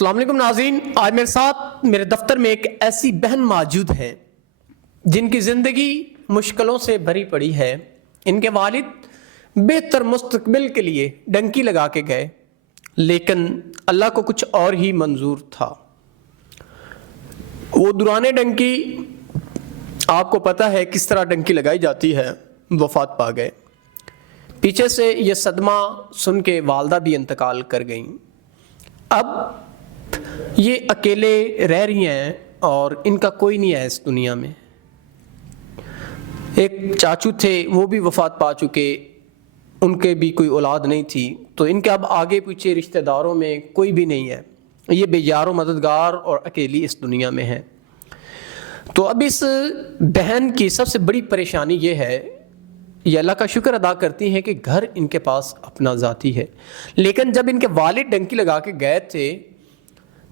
السلام علیکم ناظرین، آج میرے ساتھ میرے دفتر میں ایک ایسی بہن موجود ہے جن کی زندگی مشکلوں سے بھری پڑی ہے۔ ان کے والد بہتر مستقبل کے لیے ڈنکی لگا کے گئے، لیکن اللہ کو کچھ اور ہی منظور تھا۔ وہ دوران ڈنکی، آپ کو پتہ ہے کس طرح ڈنکی لگائی جاتی ہے، وفات پا گئے۔ پیچھے سے یہ صدمہ سن کے والدہ بھی انتقال کر گئیں۔ اب یہ اکیلے رہ رہی ہیں اور ان کا کوئی نہیں ہے اس دنیا میں۔ ایک چاچو تھے، وہ بھی وفات پا چکے، ان کے بھی کوئی اولاد نہیں تھی، تو ان کے اب آگے پیچھے رشتہ داروں میں کوئی بھی نہیں ہے۔ یہ بے یار و مددگار اور اکیلی اس دنیا میں ہے۔ تو اب اس بہن کی سب سے بڑی پریشانی یہ ہے، یہ اللہ کا شکر ادا کرتی ہیں کہ گھر ان کے پاس اپنا ذاتی ہے، لیکن جب ان کے والد ڈنکی لگا کے گئے تھے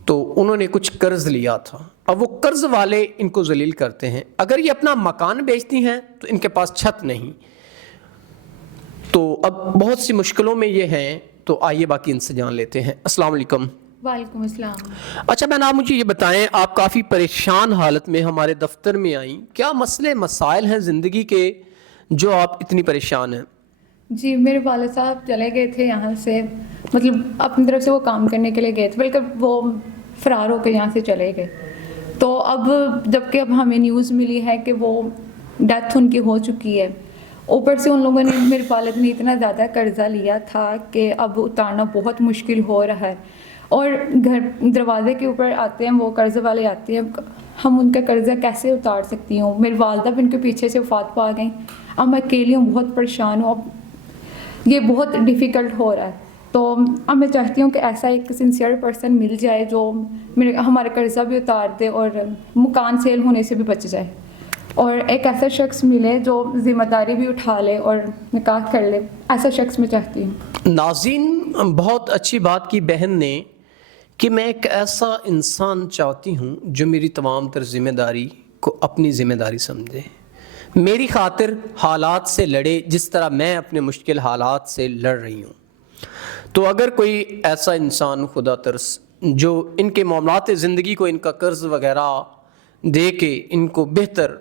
تو انہوں نے کچھ قرض لیا تھا۔ اب وہ قرض والے ان کو ذلیل کرتے ہیں۔ اگر یہ اپنا مکان بیچتی ہیں تو ان کے پاس چھت نہیں، تو اب بہت سی مشکلوں میں یہ ہیں۔ تو آئیے باقی ان سے جان لیتے ہیں۔ السلام علیکم۔ وعلیکم السلام۔ اچھا بہن، آپ مجھے یہ بتائیں، آپ کافی پریشان حالت میں ہمارے دفتر میں آئیں، کیا مسئلے مسائل ہیں زندگی کے جو آپ اتنی پریشان ہیں؟ جی، میرے والد صاحب چلے گئے تھے یہاں سے، مطلب اپنی طرف سے وہ کام کرنے کے لیے گئے تھے، بلکہ وہ فرار ہو کے یہاں سے چلے گئے۔ تو اب جب کہ اب ہمیں نیوز ملی ہے کہ وہ ڈیتھ ان کی ہو چکی ہے، اوپر سے ان لوگوں نے، میرے والد نے اتنا زیادہ قرضہ لیا تھا کہ اب اتارنا بہت مشکل ہو رہا ہے۔ اور گھر دروازے کے اوپر آتے ہیں وہ قرض والے آتے ہیں، ہم ان کا قرضہ کیسے اتار سکتی ہوں؟ میری والدہ بھی ان کے پیچھے سے وفات پا گئیں، اب میں اکیلی ہوں، بہت پریشان ہوں، اب یہ بہت ڈیفیکلٹ ہو رہا ہے۔ تو اب میں چاہتی ہوں کہ ایسا ایک سنسیئر پرسن مل جائے جو ہمارا قرضہ بھی اتار دے اور مکان سیل ہونے سے بھی بچ جائے، اور ایک ایسا شخص ملے جو ذمہ داری بھی اٹھا لے اور نکاح کر لے۔ ایسا شخص میں چاہتی ہوں۔ ناظرین، بہت اچھی بات کی بہن نے کہ میں ایک ایسا انسان چاہتی ہوں جو میری تمام تر ذمہ داری کو اپنی ذمہ داری سمجھے، میری خاطر حالات سے لڑے جس طرح میں اپنے مشکل حالات سے لڑ رہی ہوں۔ تو اگر کوئی ایسا انسان خدا ترس جو ان کے معاملات زندگی کو، ان کا قرض وغیرہ دے کے ان کو بہتر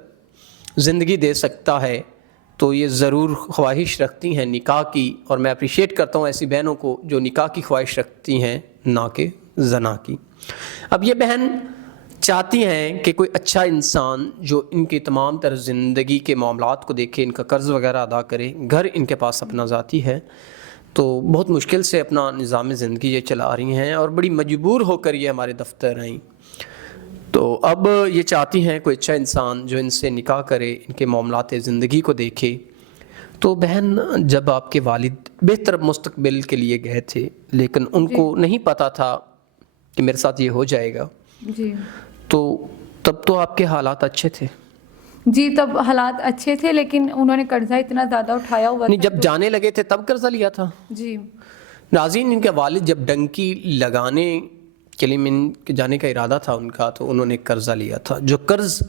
زندگی دے سکتا ہے، تو یہ ضرور خواہش رکھتی ہیں نکاح کی، اور میں اپریشیٹ کرتا ہوں ایسی بہنوں کو جو نکاح کی خواہش رکھتی ہیں، نہ کہ زنا کی۔ اب یہ بہن چاہتی ہیں کہ کوئی اچھا انسان جو ان کی تمام تر زندگی کے معاملات کو دیکھے، ان کا قرض وغیرہ ادا کرے، گھر ان کے پاس اپنا ذاتی ہے، تو بہت مشکل سے اپنا نظام زندگی یہ چلا رہی ہیں اور بڑی مجبور ہو کر یہ ہمارے دفتر آئیں۔ تو اب یہ چاہتی ہیں کوئی اچھا انسان جو ان سے نکاح کرے، ان کے معاملات زندگی کو دیکھے۔ تو بہن، جب آپ کے والد بہتر مستقبل کے لیے گئے تھے، لیکن ان کو نہیں پتہ تھا کہ میرے ساتھ یہ ہو جائے گا، جی، تو تب تو آپ کے حالات اچھے تھے؟ جی تب حالات اچھے تھے، لیکن انہوں نے قرضہ اتنا زیادہ اٹھایا ہوا نہیں، تھا۔ جب جانے لگے تھے تب قرضہ لیا تھا؟ جی ناظرین، ان کے والد جب ڈنکی لگانے کے لیے ان کے جانے کا ارادہ تھا ان کا، تو انہوں نے قرضہ لیا تھا، جو قرض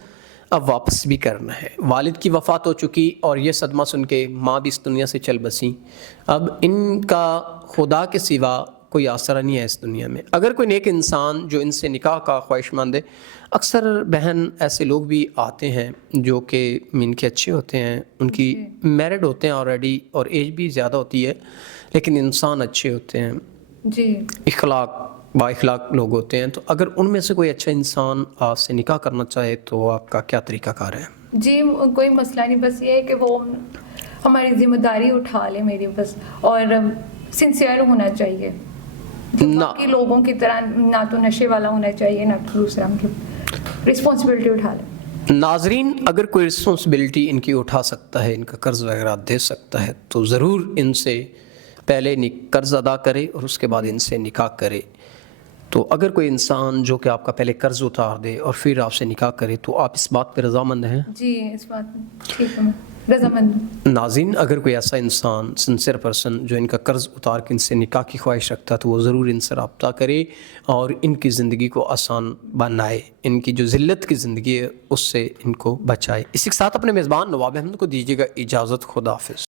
اب واپس بھی کرنا ہے۔ والد کی وفات ہو چکی اور یہ صدمہ سن کے ماں بھی اس دنیا سے چل بسیں۔ اب ان کا خدا کے سوا کوئی آسرا نہیں ہے اس دنیا میں۔ اگر کوئی نیک انسان جو ان سے نکاح کا خواہش مند ہے، اکثر بہن ایسے لوگ بھی آتے ہیں جو کہ ان کے اچھے ہوتے ہیں، ان کی میرڈ ہوتے ہیں آلریڈی اور ایج بھی زیادہ ہوتی ہے، لیکن انسان اچھے ہوتے ہیں، جی با اخلاق لوگ ہوتے ہیں۔ تو اگر ان میں سے کوئی اچھا انسان آپ سے نکاح کرنا چاہے تو آپ کا کیا طریقہ کار ہے؟ جی، کوئی مسئلہ نہیں، بس یہ ہے کہ وہ ہماری ذمہ داری اٹھا لے میری، بس، اور سنسیئر ہونا چاہیے، باقی لوگوں کی طرح نہ تو نشے والا ہونا چاہیے، نہ دوسرا، مطلب رسپانسبلٹی اٹھا لے۔ ناظرین، اگر کوئی رسپانسبلٹی ان کی اٹھا سکتا ہے، ان کا قرض وغیرہ دے سکتا ہے، تو ضرور ان سے پہلے قرض ادا کرے اور اس کے بعد ان سے نکاح کرے۔ تو اگر کوئی انسان جو کہ آپ کا پہلے قرض اتار دے اور پھر آپ سے نکاح کرے، تو آپ اس بات پہ رضامند ہیں؟ جی، اس بات ٹھیک ہے، میں رضامند ہوں۔ ناظرین، اگر کوئی ایسا انسان سنسیئر پرسن جو ان کا قرض اتار کے ان سے نکاح کی خواہش رکھتا ہے، تو وہ ضرور ان سے رابطہ کرے اور ان کی زندگی کو آسان بنائے، ان کی جو ذلت کی زندگی ہے اس سے ان کو بچائے۔ اسی کے ساتھ اپنے میزبان نواب احمد کو دیجیے گا اجازت۔ خدا حافظ۔